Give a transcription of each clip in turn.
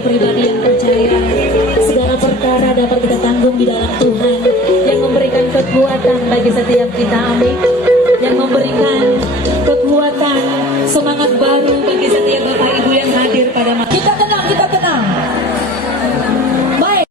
pribadi-pribadi yang percaya segala perkara dapat kita tanggung di dalam Tuhan yang memberikan kekuatan bagi setiap kita, amin, yang memberikan kekuatan semangat baru bagi setiap Bapak Ibu yang hadir pada malam. Kita tenang, kita tenang. Baik.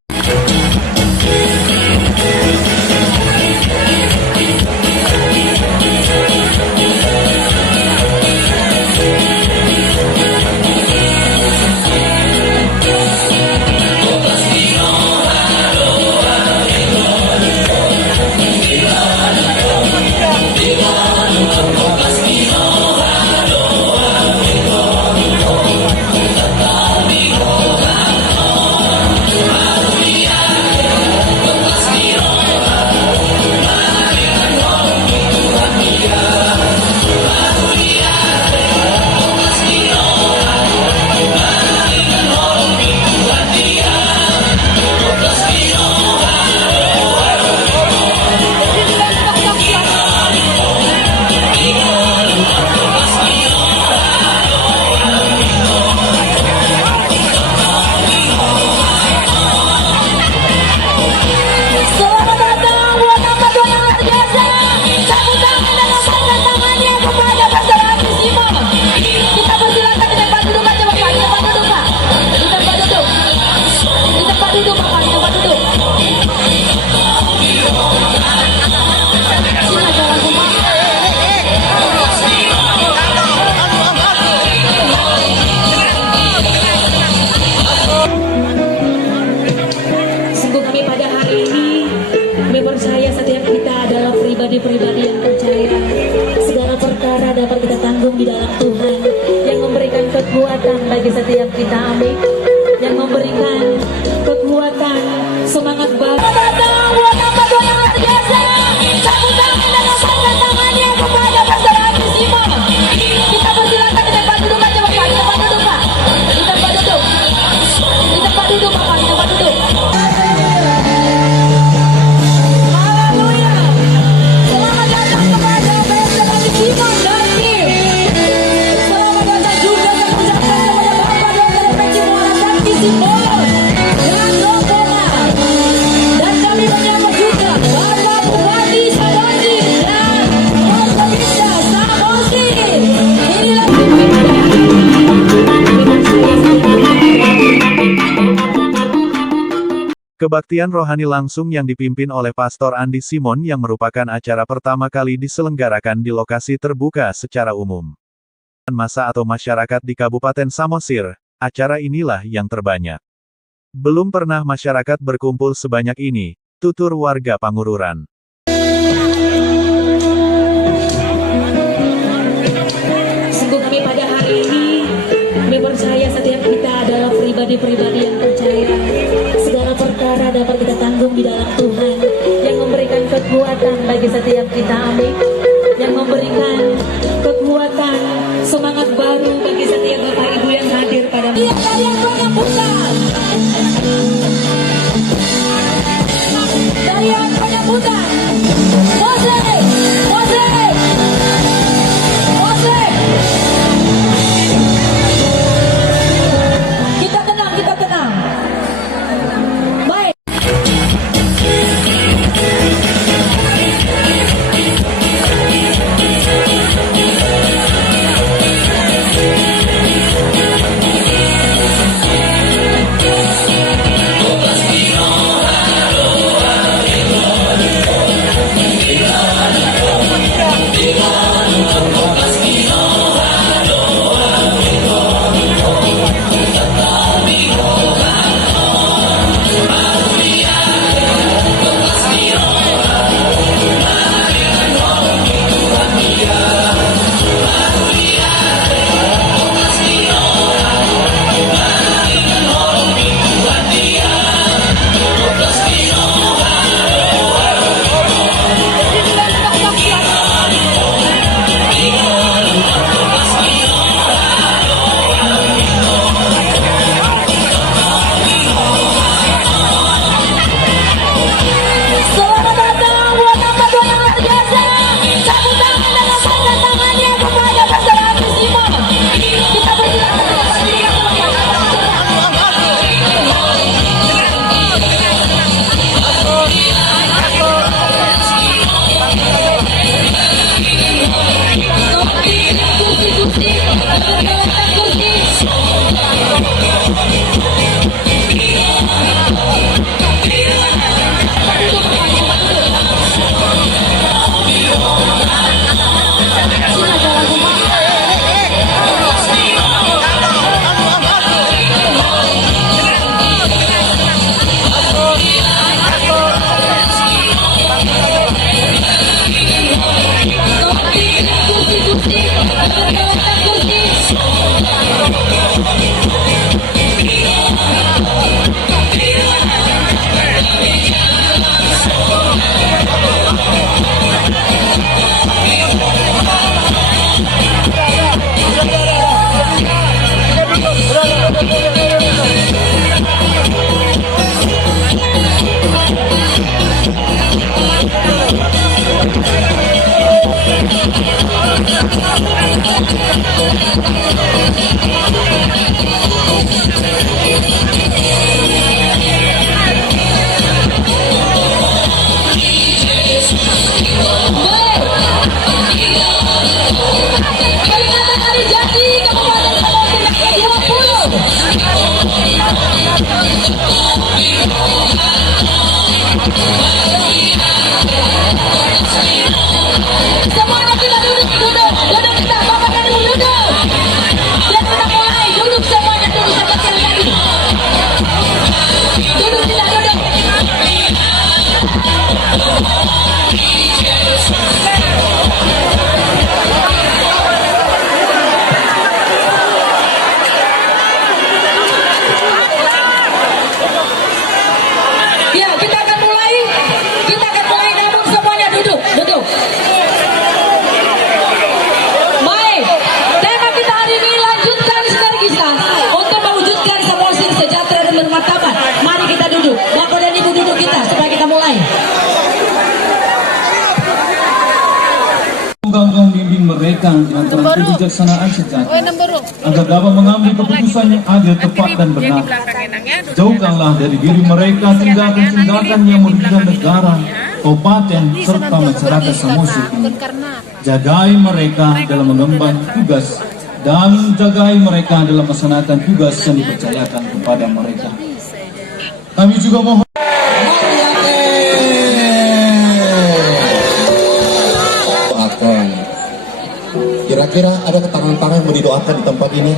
Pribadi-pribadi yang percaya segala perkara dapat kita tanggung di dalam Tuhan yang memberikan kekuatan bagi setiap kita, amin, yang memberikan kekuatan semangat baru. Datang buat apa Tuhan yang luar biasa. Sambut tangan dan lambaikan tangannya kepada Pastor Simon. Kita persilakan di tempat duduk aja Bapak, di tempat duduk Pak, di tempat duduk, di tempat duduk Bapak, di tempat duduk. Kebaktian rohani langsung yang dipimpin oleh Pastor Andi Simon yang merupakan acara pertama kali diselenggarakan di lokasi terbuka secara umum. Massa atau masyarakat di Kabupaten Samosir, acara inilah yang terbanyak. Belum pernah masyarakat berkumpul sebanyak ini, tutur warga Pangururan. Sungguh kami pada hari ini, kami percaya setiap kita adalah pribadi-pribadi yang percaya segala perkara dapat kita tanggung di dalam Tuhan yang memberikan kekuatan bagi setiap kita, amin, yang memberikan kekuatan semangat baru bagi setiap Bapak Ibu yang hadir pada malam. Iya, kalian banyak putar. Kalian banyak putar. Engkau bimbing mereka dengan terang kebijaksanaan sejati, agar dapat mengambil keputusan yang adil, tepat, dan benar. Jauhkanlah dari diri mereka tindakan-tindakan yang merugikan negara, kabupaten, serta masyarakat Samosir ini. Jagai mereka dalam mengemban tugas, dan jagai mereka dalam melaksanakan tugas yang dipercayakan kepada mereka. Kami juga mohon kira-kira ada tangan-tangan yang mau didoakan di tempat ini?